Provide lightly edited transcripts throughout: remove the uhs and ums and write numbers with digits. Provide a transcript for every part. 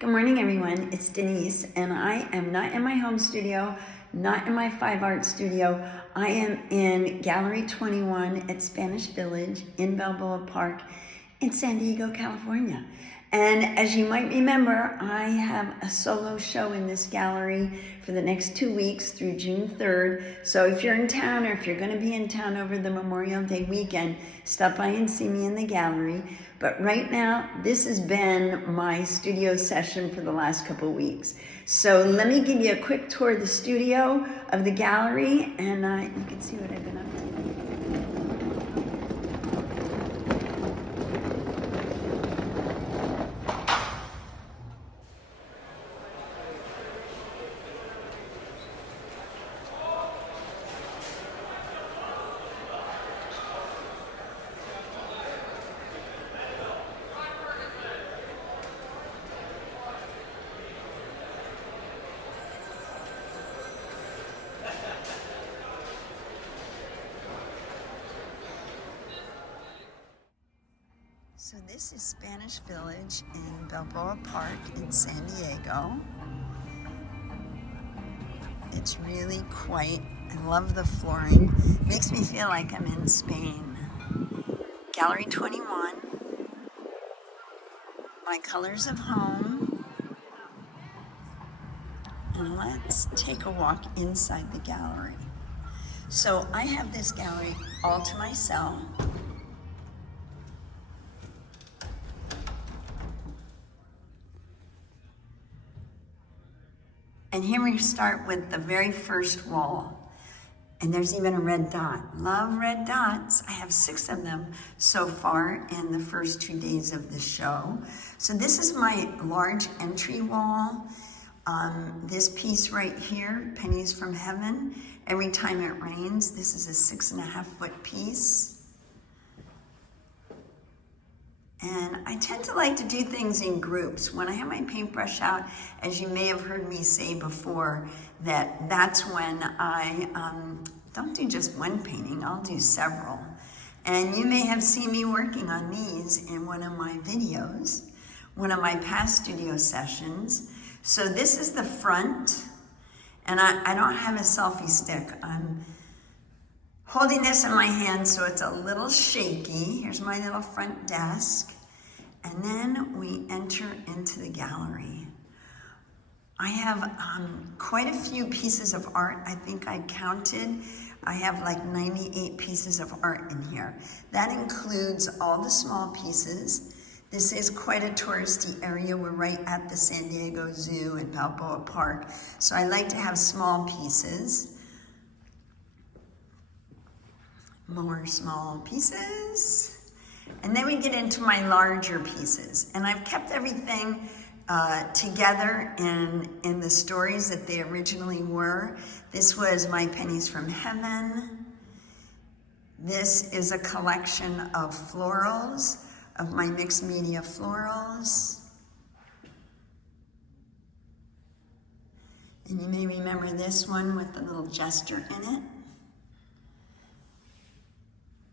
Good morning, everyone. It's Denise, and I am not in my home studio, not in my 5 Art studio. I am in Gallery 21 at Spanish Village in Balboa Park in San Diego, California. And as you might remember, I have a solo show in this gallery for the next 2 weeks through June 3rd. So if you're in town, or if you're going to be in town over the Memorial Day weekend, stop by and see me in the gallery. But right now, this has been my studio session for the last couple weeks. So let me give you a quick tour of the studio, of the gallery, and you can see what I've been up to. So this is Spanish Village in Balboa Park in San Diego. It's really quite, I love the flooring. Makes me feel like I'm in Spain. Gallery 21, my colors of home. And let's take a walk inside the gallery. So I have this gallery all to myself. And here we start with the very first wall. And there's even a red dot. Love red dots. I have 6 of them so far in the first 2 days of the show. So this is my large entry wall. This piece right here, Pennies from Heaven. Every time it rains, this is a 6.5-foot piece. And I tend to like to do things in groups. When I have my paintbrush out, as you may have heard me say before, that's when I don't do just one painting, I'll do several. And you may have seen me working on these in one of my videos, one of my past studio sessions. So this is the front, and I don't have a selfie stick. I'm holding this in my hand so it's a little shaky. Here's my little front desk. And then we enter into the gallery. I have quite a few pieces of art. I think I counted. I have like 98 pieces of art in here. That includes all the small pieces. This is quite a touristy area. We're right at the San Diego Zoo and Balboa Park. So I like to have small pieces. More small pieces. And then we get into my larger pieces. And I've kept everything together in the stories that they originally were. This was my Pennies from Heaven. This is a collection of florals, of my mixed media florals. And you may remember this one with the little jester in it.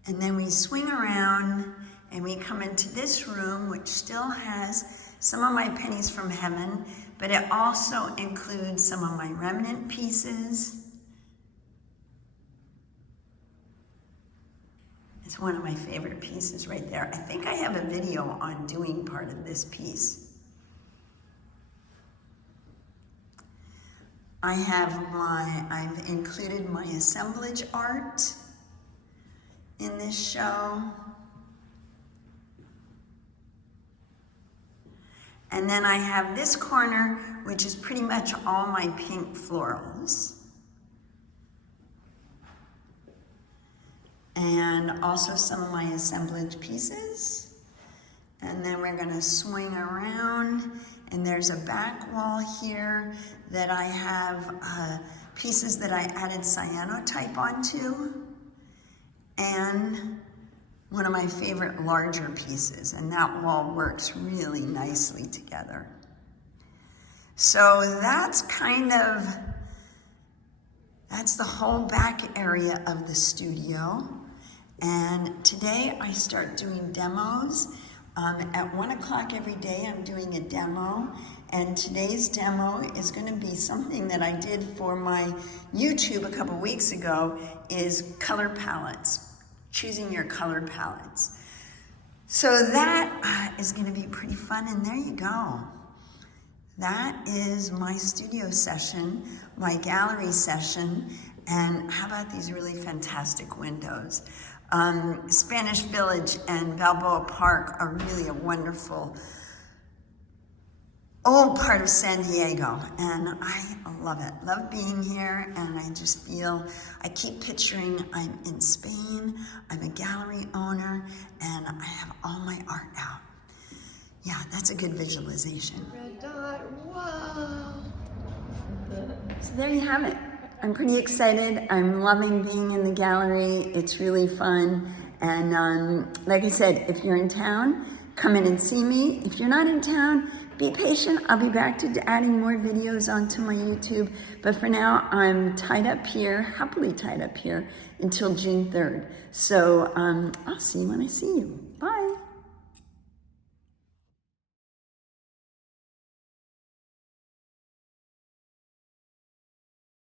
And then we swing around and we come into this room, which still has some of my Pennies from Heaven, but it also includes some of my remnant pieces. It's one of my favorite pieces right there. I think I have a video on doing part of this piece. I've included my assemblage art in this show. And then I have this corner, which is pretty much all my pink florals. And also some of my assemblage pieces. And then we're gonna swing around, and there's a back wall here that I have pieces that I added cyanotype onto. And one of my favorite larger pieces, and that wall works really nicely together. So that's the whole back area of the studio. And today I start doing demos At 1 o'clock every day, I'm doing a demo, and today's demo is going to be something that I did for my YouTube a couple weeks ago, is color palettes, choosing your color palettes. So that is going to be pretty fun, and there you go. That is my studio session, my gallery session, and how about these really fantastic windows? Spanish Village and Balboa Park are really a wonderful old part of San Diego, and I love it. Love being here, and I just feel, I keep picturing I'm in Spain, I'm a gallery owner, and I have all my art out. Yeah, that's a good visualization. Red dot, wow. So there you have it. I'm pretty excited. I'm loving being in the gallery. It's really fun. And like I said, if you're in town, come in and see me. If you're not in town, be patient. I'll be back to adding more videos onto my YouTube. But for now, I'm tied up here, happily tied up here, until June 3rd. So I'll see you when I see you. Bye.